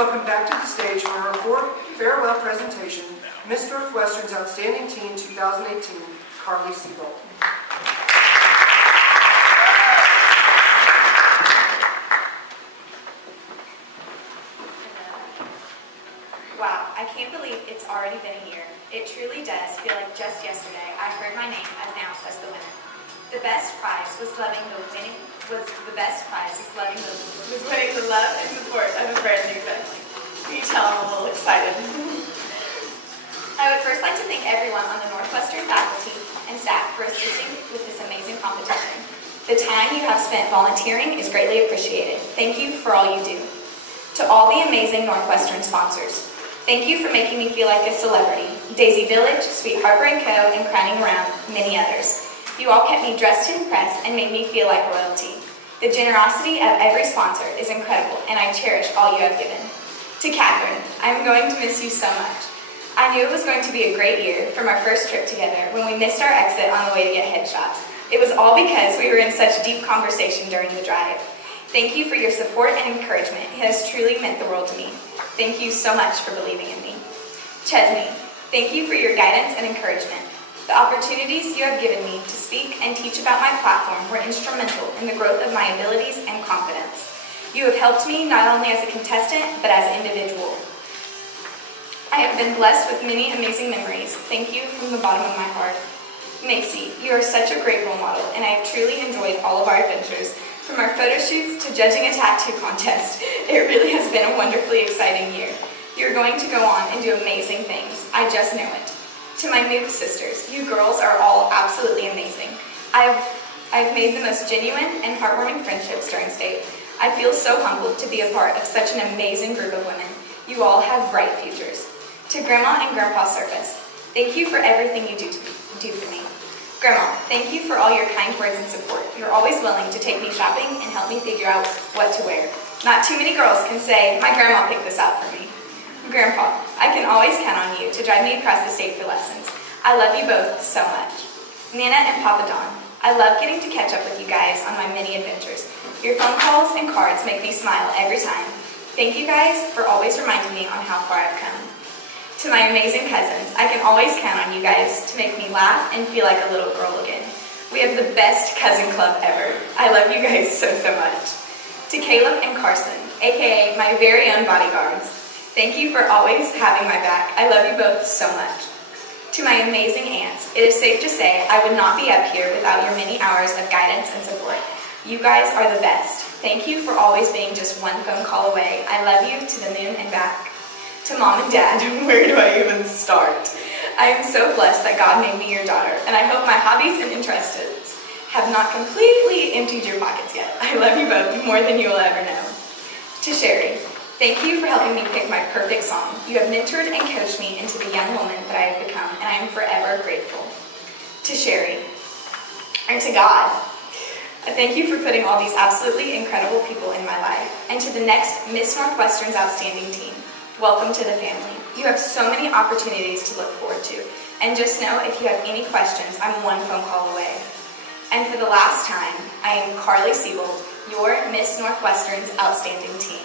welcome back to the stage for our fourth farewell presentation, Miss Northwestern's Outstanding Teen 2018, Carly Siebold. Wow, I can't believe it's already been a year. It truly does feel like just yesterday I heard my name announced as the winner. The best prize was winning the love and support of a brand new family. You tell I'm a little excited. I would first like to thank everyone on the Northwestern faculty and staff for assisting with this amazing competition. The time you have spent volunteering is greatly appreciated. Thank you for all you do. To all the amazing Northwestern sponsors, thank you for making me feel like a celebrity. Daisy Village, Sweet Harbor & Co., and Crowning Around, many others. You all kept me dressed to impress and made me feel like royalty. The generosity of every sponsor is incredible, and I cherish all you have given. To Catherine, I am going to miss you so much. I knew it was going to be a great year from our first trip together when we missed our exit on the way to get headshots. It was all because we were in such deep conversation during the drive. Thank you for your support and encouragement. It has truly meant the world to me. Thank you so much for believing in me. Chesney, thank you for your guidance and encouragement. The opportunities you have given me to speak and teach about my platform were instrumental in the growth of my abilities and confidence. You have helped me not only as a contestant, but as an individual. I have been blessed with many amazing memories. Thank you from the bottom of my heart. Macy, you are such a great role model, and I have truly enjoyed all of our adventures. From our photo shoots to judging a tattoo contest, it really has been a wonderfully exciting year. You're going to go on and do amazing things. I just know it. To my Moog sisters, you girls are all absolutely amazing. I've made the most genuine and heartwarming friendships during state. I feel so humbled to be a part of such an amazing group of women. You all have bright futures. To Grandma and Grandpa Service, thank you for everything you do for me. Grandma, thank you for all your kind words and support. You're always willing to take me shopping and help me figure out what to wear. Not too many girls can say, my grandma picked this out for me. Grandpa, I can always count on you to drive me across the state for lessons. I love you both so much. Nana and Papa Don, I love getting to catch up with you guys on my many adventures. Your phone calls and cards make me smile every time. Thank you guys for always reminding me on how far I've come. To my amazing cousins, I can always count on you guys to make me laugh and feel like a little girl again. We have the best cousin club ever. I love you guys so much. To Caleb and Carson, aka my very own bodyguards, thank you for always having my back. I love you both so much. To my amazing aunts, it is safe to say I would not be up here without your many hours of guidance and support. You guys are the best. Thank you for always being just one phone call away. I love you to the moon and back. To Mom and Dad, where do I even start? I am so blessed that God made me your daughter, and I hope my hobbies and interests have not completely emptied your pockets yet. I love you both more than you will ever know. To Sherry, thank you for helping me pick my perfect song. You have mentored and coached me into the young woman that I have become, and I am forever grateful. To Sherry, and to God, I thank you for putting all these absolutely incredible people in my life. And to the next Miss Northwestern's Outstanding Team, welcome to the family. You have so many opportunities to look forward to. And just know if you have any questions, I'm one phone call away. And for the last time, I am Carly Siebold, your Miss Northwestern's Outstanding Team.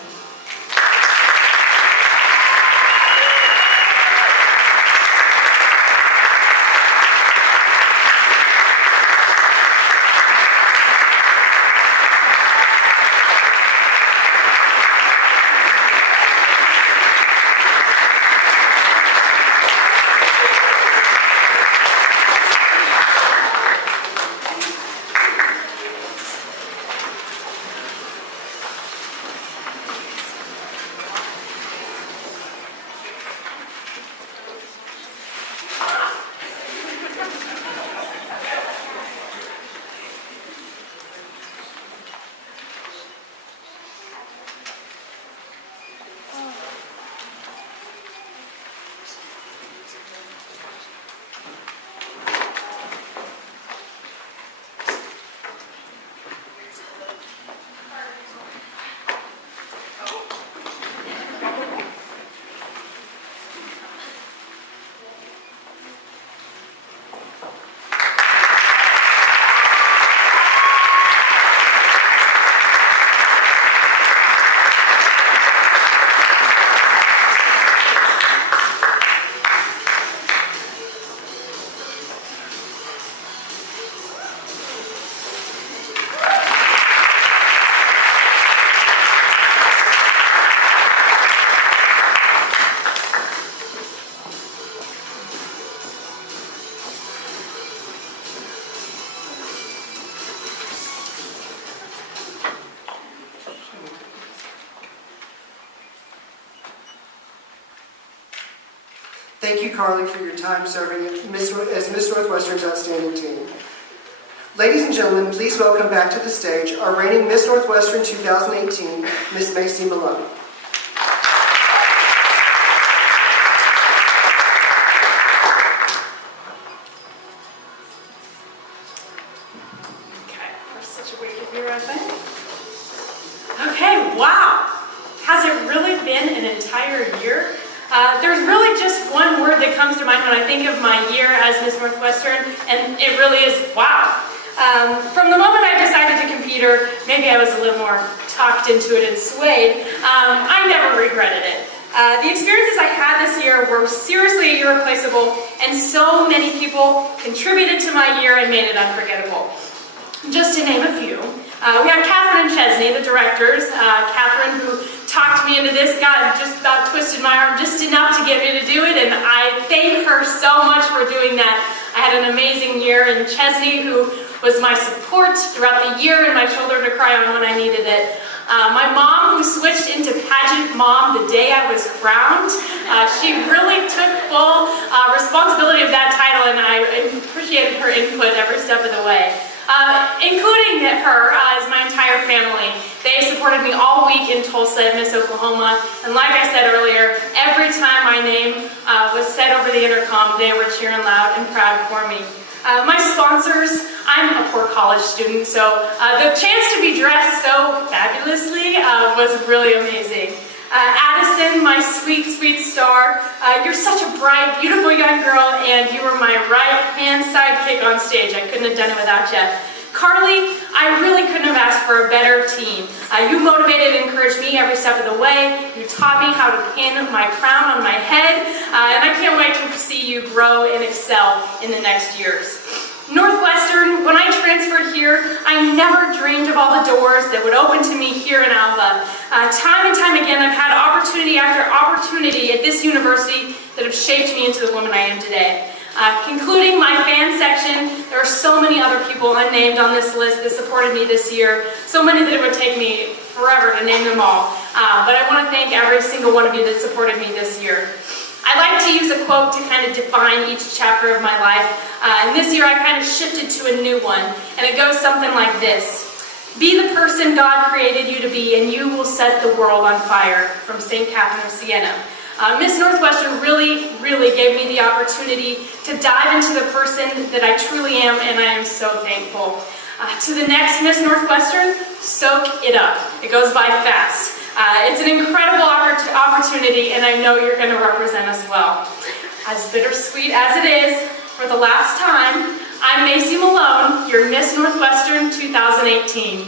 Thank you, Carly, for your time serving as Miss Northwestern's outstanding teen. Ladies and gentlemen, please welcome back to the stage our reigning Miss Northwestern 2018, Miss Macy Malone. Okay, wow. Has it really been an entire year? There's really just one word that comes to mind when I think of my year as Miss Northwestern, and it really is wow. From the moment I decided to compete, or maybe I was a little more talked into it and swayed, I never regretted it. The experiences I had this year were seriously irreplaceable, and so many people contributed to my year and made it unforgettable. Just to name a few, we have Catherine and Chesney, the directors. Catherine, who talked me into this, just about twisted my arm just enough to get me to do it, and I thank her so much for doing that. I had an amazing year, and Chesney, who was my support throughout the year and my shoulder to cry on when I needed it. My mom, who switched into pageant mom the day I was crowned. She really took full responsibility of that title, and I appreciated her input every step of the way. Including her as my entire family. They supported me all week in Tulsa at Miss Oklahoma, and like I said earlier, every time my name was said over the intercom, they were cheering loud and proud for me. My sponsors, I'm a poor college student, so the chance to be dressed so fabulously was really amazing. Addison, my sweet, sweet star, you're such a bright, beautiful young girl, and you were my right-hand sidekick on stage. I couldn't have done it without you. Carly, I really couldn't have asked for a better team. You motivated and encouraged me every step of the way. You taught me how to pin my crown on my head, and I can't wait to see you grow and excel in the next years. Northwestern, when I transferred here, I never dreamed of all the doors that would open to me here in Alva. Time and time again, I've had opportunity after opportunity at this university that have shaped me into the woman I am today. Concluding my fan section, there are so many other people unnamed on this list that supported me this year, so many that it would take me forever to name them all. But I want to thank every single one of you that supported me this year. I like to use a quote to kind of define each chapter of my life, and this year I kind of shifted to a new one, and it goes something like this. Be the person God created you to be, and you will set the world on fire, from St. Catherine of Siena. Miss Northwestern really, really gave me the opportunity to dive into the person that I truly am, and I am so thankful. To the next Miss Northwestern, soak it up. It goes by fast. It's an incredible opportunity, and I know you're going to represent us well. As bittersweet as it is, for the last time, I'm Macy Malone, your Miss Northwestern 2018.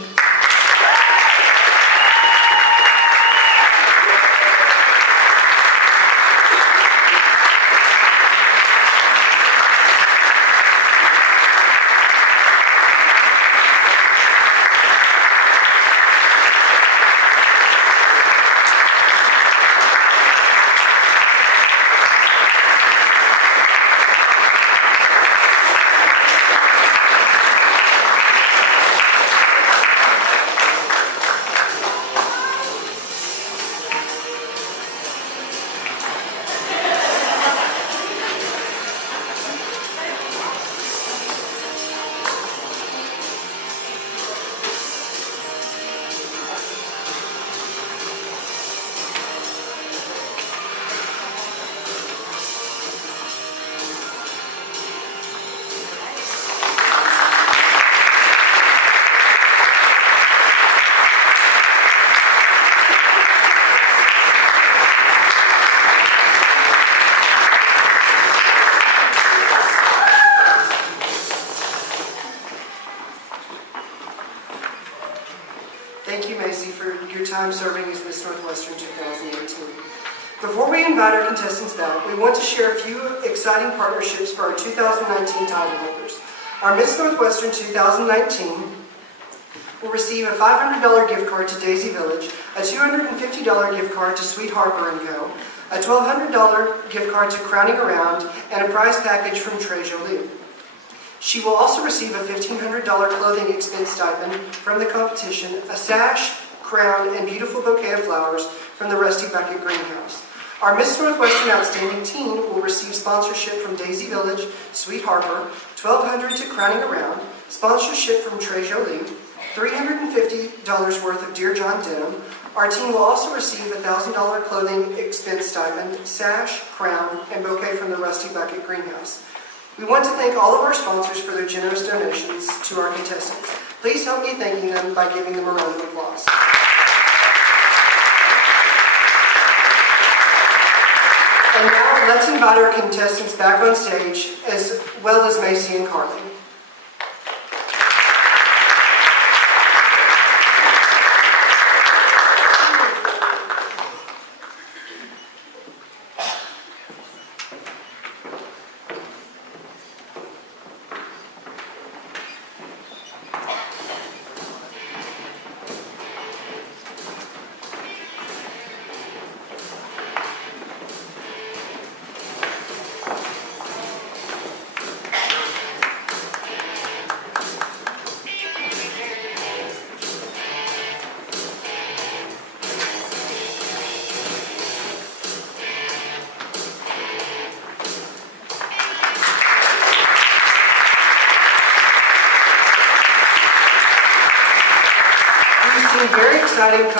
Thank you, Macy, for your time serving as Miss Northwestern 2018. Before we invite our contestants back, we want to share a few exciting partnerships for our 2019 title holders. Our Miss Northwestern 2019 will receive a $500 gift card to Daisy Village, a $250 gift card to Sweet Harbor & Co., a $1,200 gift card to Crowning Around, and a prize package from Trey Jolie. She will also receive a $1,500 clothing expense stipend from the competition, a sash, crown, and beautiful bouquet of flowers from the Rusty Bucket Greenhouse. Our Miss Northwestern Outstanding Teen will receive sponsorship from Daisy Village, Sweet Harbor, $1,200 to Crowning Around, sponsorship from Trey Jolie, $350 worth of Dear John denim. Our team will also receive a $1,000 clothing expense stipend, sash, crown, and bouquet from the Rusty Bucket Greenhouse. We want to thank all of our sponsors for their generous donations to our contestants. Please help me thanking them by giving them a round of applause. And now let's invite our contestants back on stage, as well as Macy and Carly. Very exciting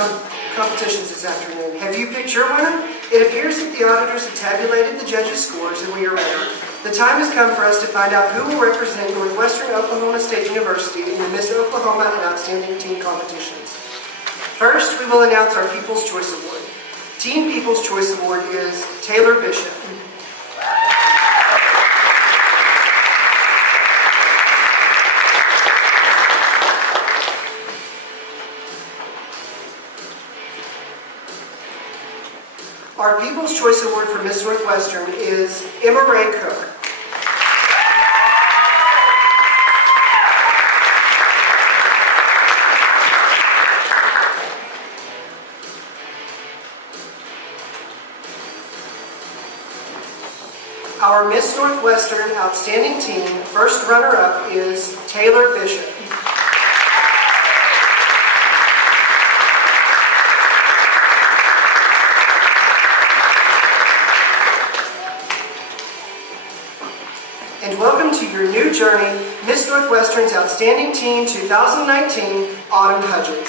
competitions this afternoon. Have you picked your winner? It appears that the auditors have tabulated the judges' scores and we are ready. The time has come for us to find out who will represent Northwestern Oklahoma State University in the Miss Oklahoma and Outstanding Teen competitions. First, we will announce our People's Choice Award. Teen People's Choice Award is Taylor Bishop. Our People's Choice Award for Miss Northwestern is Emma Ray Cook. Our Miss Northwestern Outstanding Teen first runner-up is Taylor Bishop. And welcome to your new journey, Miss Northwestern's Outstanding Teen 2019, Autumn Hudgens.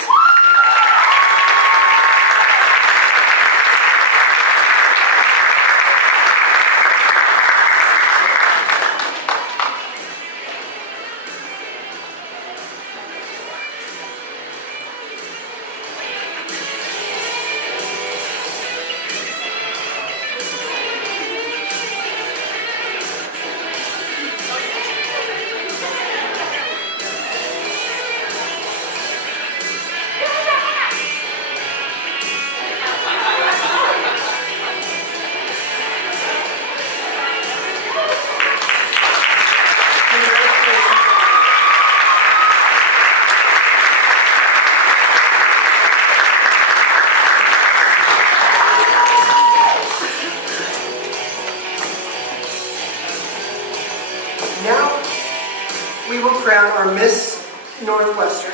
We will crown our Miss Northwestern.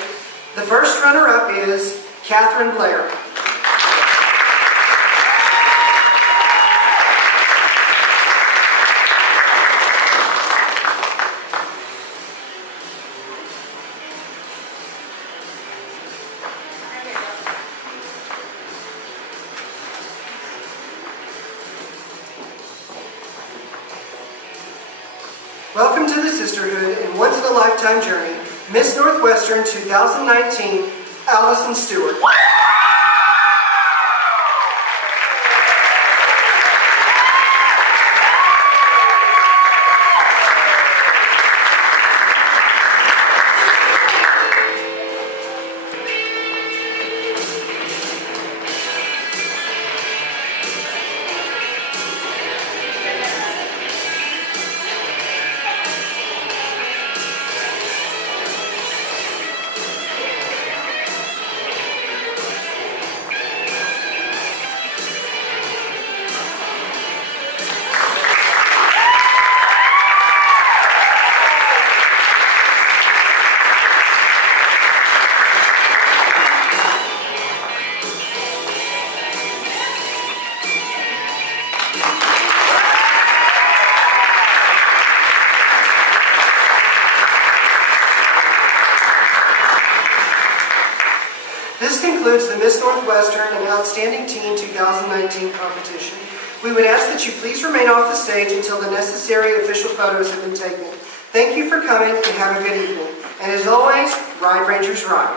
The first runner-up is Catherine Blair. Welcome to the Sisterhood and once-in-a-lifetime journey, Miss Northwestern 2019, Allison Stewart. This concludes the Miss Northwestern and Outstanding Teen 2019 competition. We would ask that you please remain off the stage until the necessary official photos have been taken. Thank you for coming and have a good evening. And as always, Ride Rangers Ride.